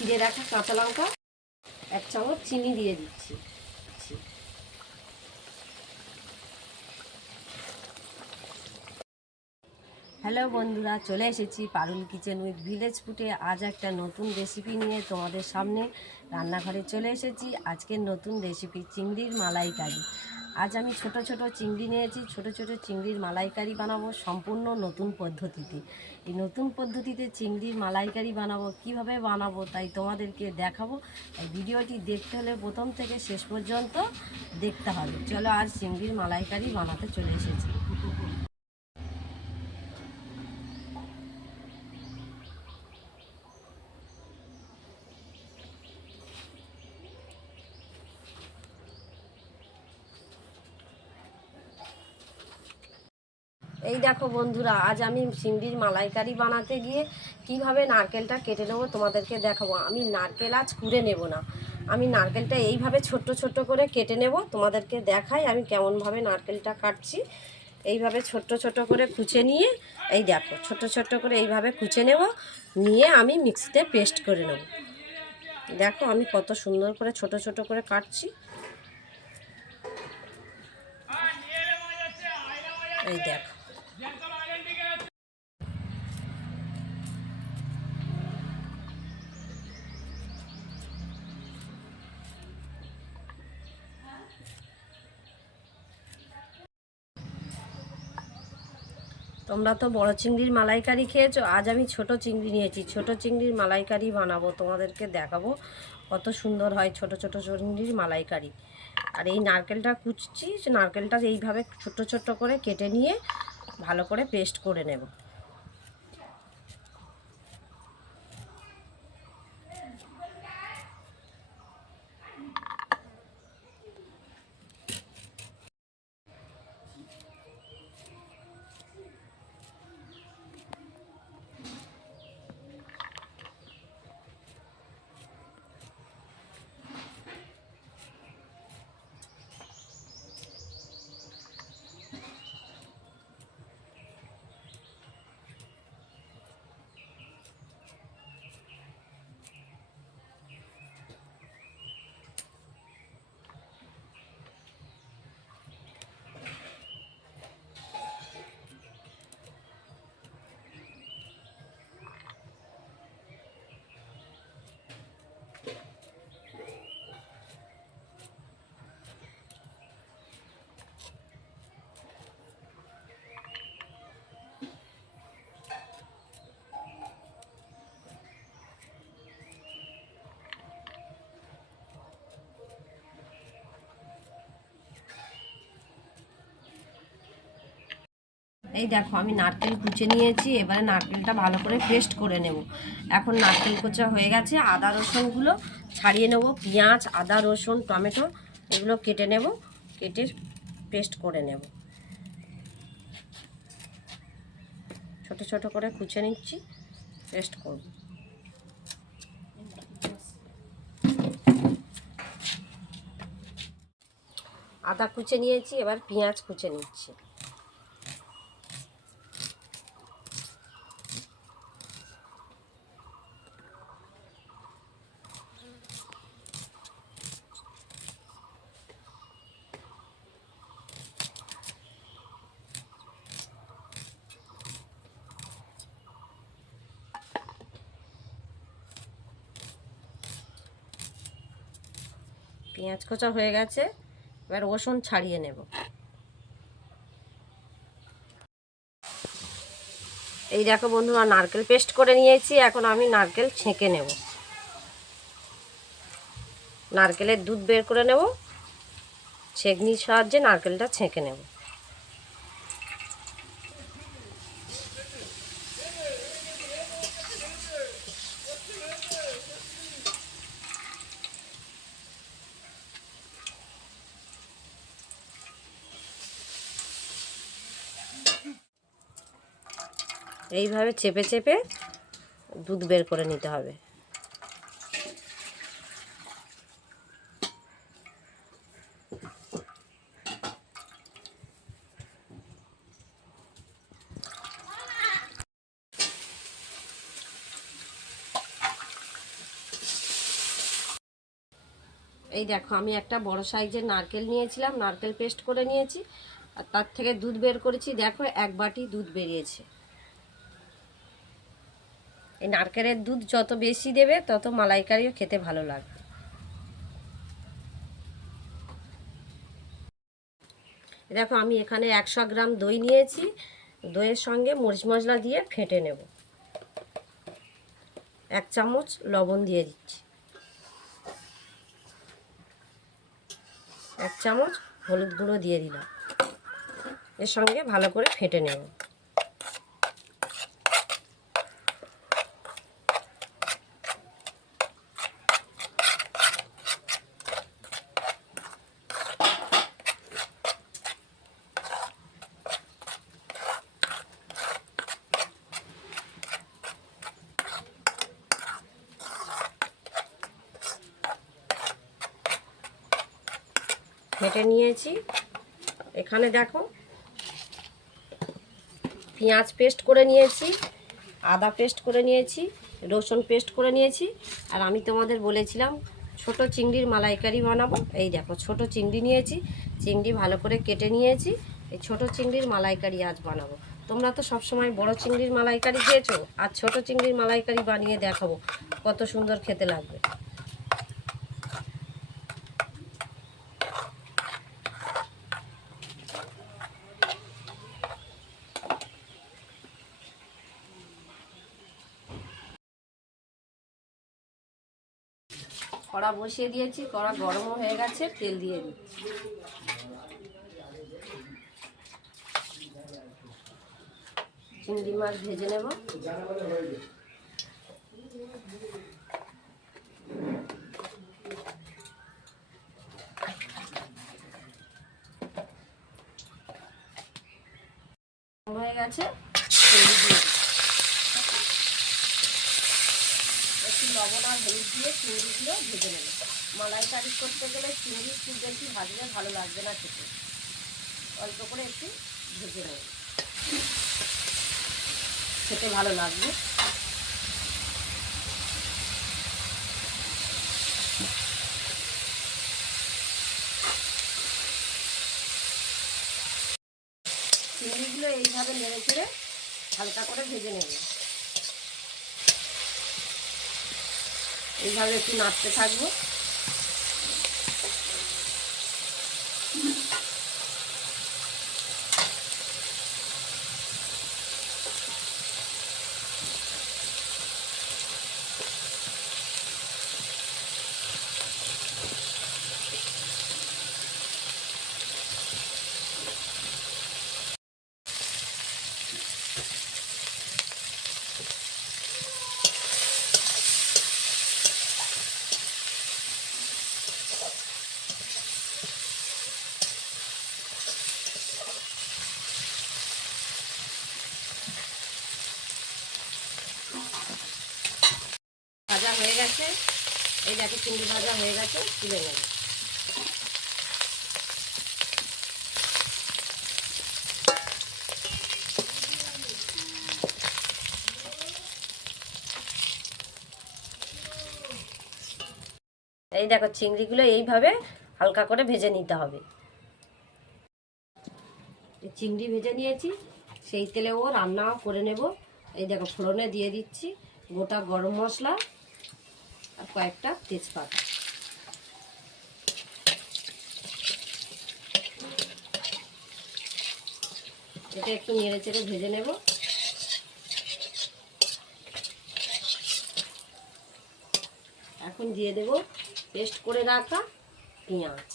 ছিঁড়ে রাখা কাঁচা লঙ্কা, 1 চামচ চিনি দিয়ে দিচ্ছি। হ্যালো বন্ধুরা, চলে এসেছি পারুল কিচেন উইথ ভিলেজ ফুডে। আজ একটা নতুন রেসিপি নিয়ে তোমাদের সামনে রান্নাঘরে চলে এসেছি। আজকের নতুন রেসিপি চিংড়ির মালাইকারি। আজ আমি ছোট ছোট চিংড়ি নিয়েছি, ছোট ছোট চিংড়ির মালাইকারি বানাবো সম্পূর্ণ নতুন পদ্ধতিতে। এই নতুন পদ্ধতিতে চিংড়ির মালাইকারি বানাবো, কিভাবে বানাবো তাই তোমাদেরকে দেখাবো। এই ভিডিওটি দেখতে হলে প্রথম থেকে শেষ পর্যন্ত দেখতে হবে। চলো আজ চিংড়ির মালাইকারি বানাতে চলে এসেছি। এই দেখো বন্ধুরা, আজ আমি চিংড়ির মালাইকারি বানাতে গিয়ে কিভাবে নারকেলটা কেটে নেবো তোমাদেরকে দেখাবো। আমি নারকেল আজ কুড়ে নেব না, আমি নারকেলটা এইভাবে ছোট্ট ছোট্ট করে কেটে নেব। তোমাদেরকে দেখাই আমি কেমনভাবে নারকেলটা কাটছি। এইভাবে ছোট্ট ছোট্ট করে কুচে নিয়ে, এই দেখো ছোট্ট ছোট্ট করে এইভাবে কুচে নেব, নিয়ে আমি মিক্সিতে পেস্ট করে নেব। দেখো আমি কত সুন্দর করে ছোট ছোট করে কাটছি। এই দেখো তোমরা তো বড় চিংড়ির মালাইকারি খেয়েছো, আজ আমি ছোট চিংড়ি নিয়েছি। ছোট চিংড়ির মালাইকারি বানাবো, তোমাদেরকে দেখাবো কত সুন্দর হয় ছোট ছোট চিংড়ির মালাইকারি। আর এই নারকেলটা কুচছি, নারকেলটা এইভাবে ছোট ছোট করে কেটে নিয়ে ভালো করে পেস্ট করে নেব। এই দেখো আমি নারকেল কুচে নিয়েছি, এবারে নারকেলটা ভালো করে পেস্ট করে নেব। এখন নারকেল কোচা হয়ে গেছে, আদা রসুনগুলো ছাড়িয়ে নেব। পেঁয়াজ, আদা, রসুন, টমেটো এগুলো কেটে নেব, কেটে পেস্ট করে নেব। ছোট ছোট করে কুচে নিচ্ছি, পেস্ট করব। আদা কুচে নিয়েছি, এবার পেঁয়াজ কুচে নিচ্ছি। পেঁয়াজ কোচা হয়ে গেছে, এবার রসুন ছাড়িয়ে নেব। এই দেখো বন্ধুরা, নারকেল পেস্ট করে নিয়েছি, এখন আমি নারকেল ছেঁকে নেব। নারকেলের দুধ বের করে নেব, ছেঁকনির সাহায্যে নারকেলটা ছেঁকে নেব। এইভাবে চেপে চেপে দুধ বের করে নিতে হবে। এই দেখো আমি একটা বড় সাইজের নারকেল নিয়েছিলাম, নারকেল পেস্ট করে নিয়েছি, আর তার থেকে দুধ বের করেছি। দেখো 1 বাটি দুধ বেরিয়েছে। এই নারকেলের দুধ যত বেশি দেবে তত মালাইকারিও খেতে ভালো লাগবে। দেখো আমি এখানে 100 গ্রাম দই নিয়েছি, দইয়ের সঙ্গে মরিচ মশলা দিয়ে ফেটে নেব। 1 চামচ লবণ দিয়ে দিচ্ছি, 1 চামচ হলুদ গুঁড়ো দিয়ে দিলাম, এর সঙ্গে ভালো করে ফেটে নেব। ফেটে নিয়েছি। এখানে দেখো পেঁয়াজ পেস্ট করে নিয়েছি, আদা পেস্ট করে নিয়েছি, রসুন পেস্ট করে নিয়েছি। আর আমি তোমাদের বলেছিলাম ছোট চিংড়ির মালাইকারি বানাবো। এই দেখো ছোট চিংড়ি নিয়েছি, চিংড়ি ভালো করে কেটে নিয়েছি। এই ছোট চিংড়ির মালাইকারি আজ বানাবো। তোমরা তো সবসময় বড় চিংড়ির মালাইকারি খেয়েছো, আর ছোট চিংড়ির মালাইকারি বানিয়ে দেখাবো কত সুন্দর খেতে লাগবে। কড়া বসিয়ে দিয়েছি, কড়া গরমও হয়ে গেছে, তেল দিয়ে দিচ্ছি। চিংড়ি মাছ ভেজে নেব। হয়ে গেছে, একটু লবণ আর হলুদ দিয়ে চিংড়িগুলো ভেজে নেব। মালাইকারি করতে গেলে চিংড়ি খুব বেশি ভাজলে ভালো লাগবে না খেতে, অল্প করে একটু ভেজে নেব, খেতে ভালো লাগবে। চিংড়িগুলো এইভাবে নেড়ে চেড়ে হালকা করে ভেজে নেব। এইভাবে একটু নাড়তে থাকবো। ভাজা হয়ে গেছে, এই দেখো চিংড়ি ভাজা হয়ে গেছে, তুলে নেব। এই দেখো চিংড়িগুলো এইভাবে হালকা করে ভেজে নিতে হবে। চিংড়ি ভেজে নিয়েছি, সেই তেলেও রান্নাও করে নেব। এই দেখো ফোড়নে দিয়ে দিচ্ছি গোটা গরম মশলা আর কয়েকটা তেজপাতা। এটা একটু নেড়ে চেড়ে ভেজে নেব। এখন দিয়ে দেব পেস্ট করে রাখা পেঁয়াজ।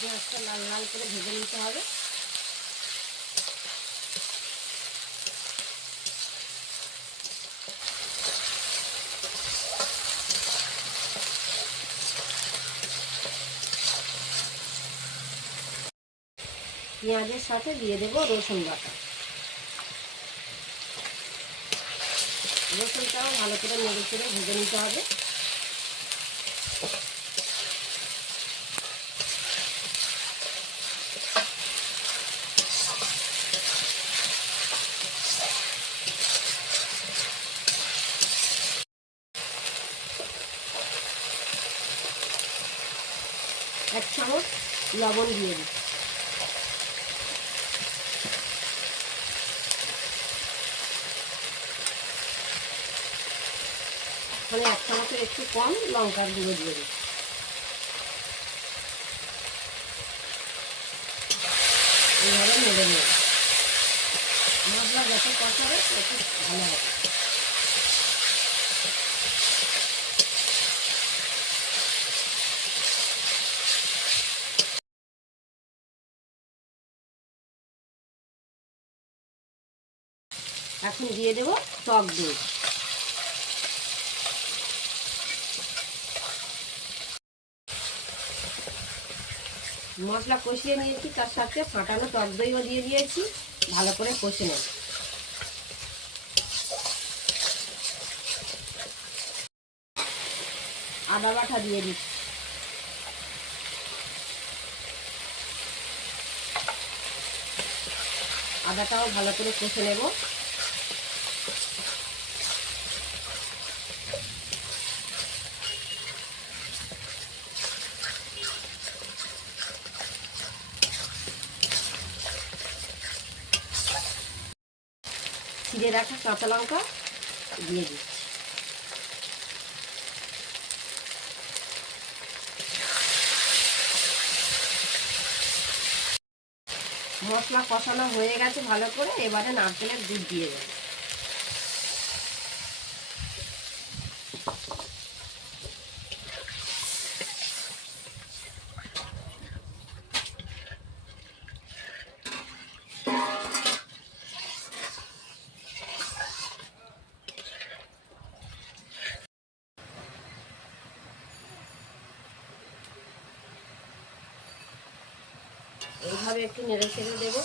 পেঁয়াজটা লাল লাল করে ভেজে নিতে হবে। পেঁয়াজের সাথে দিয়ে দেব রসুন বাটা। রসুনটাও ভালো করে নেড়ে চেড়ে ভেজে নিতে হবে। 1 চামচ লবণ দিয়ে দিই। মানে 1 চামচের একটু কম লঙ্কার গুঁড়ো দিয়ে দিই। এইভাবে নেড়ে নেব। মশলা যত কষাবে তত ভালো হবে। এখন দিয়ে দেব টক দই। মশলা কষিয়ে নিয়েছি, তার সাথে ফাটানো টক দইও দিয়ে দিয়েছি। ভালো করে কষে নেব। আদা বাটা দিয়ে দিচ্ছি। আদাটাও ভালো করে কষে নেব। ছিঁড়ে রাখা কাঁচা লঙ্কা দিয়ে দিচ্ছি। মশলা কষানো হয়ে গেছে ভালো করে, এবারে নারকেলের দুধ দিয়ে দেব। এইভাবে একটু নেড়ে ছেড়ে দেবো।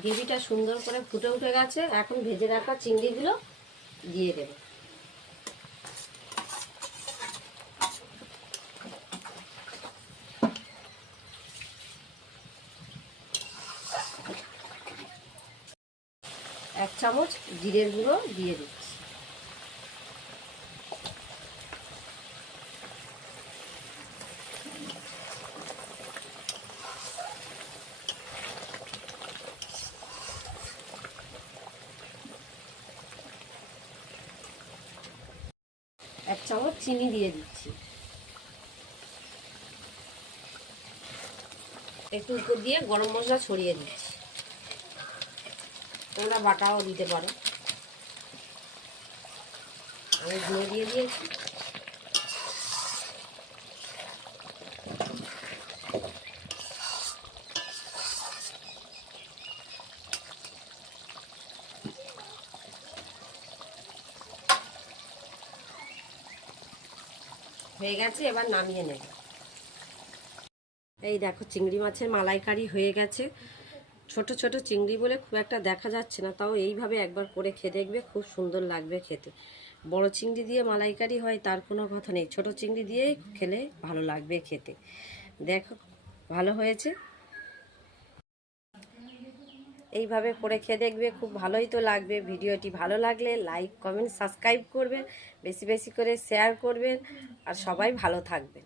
গ্রেভিটা সুন্দর করে ফুটে উঠে গেছে। এখন ভেজে রাখা চিংড়িগুলো দিয়ে দেব। এক চামচ জিরের গুঁড়ো দিয়ে দিচ্ছি। এক চামচ চিনি দিয়ে দিচ্ছি। একটু উপর দিয়ে গরম মশলা ছড়িয়ে দিচ্ছি। তোমরা বাটাও দিতে পারো, আমি গুঁড়ো দিয়ে দিয়েছি। হয়ে গেছে, এবার নামিয়ে নেব। এই দেখো চিংড়ি মাছের মালাইকারি হয়ে গেছে। ছোট ছোট চিংড়ি বলে খুব একটা দেখা যাচ্ছে না, তাও এইভাবে একবার করে খেয়ে দেখবে, খুব সুন্দর লাগবে খেতে। বড় চিংড়ি দিয়ে মালাইকারি হয় তার কোনো কথা নেই, ছোট চিংড়ি দিয়েই খেলে ভালো লাগবে খেতে। দেখো ভালো হয়েছে। এইভাবে করে খেয়ে দেখবে, খুব ভালোই তো লাগবে। ভিডিওটি ভালো লাগলে লাইক কমেন্ট সাবস্ক্রাইব করবেন, বেশি বেশি করে শেয়ার করবেন, আর সবাই ভালো থাকবেন।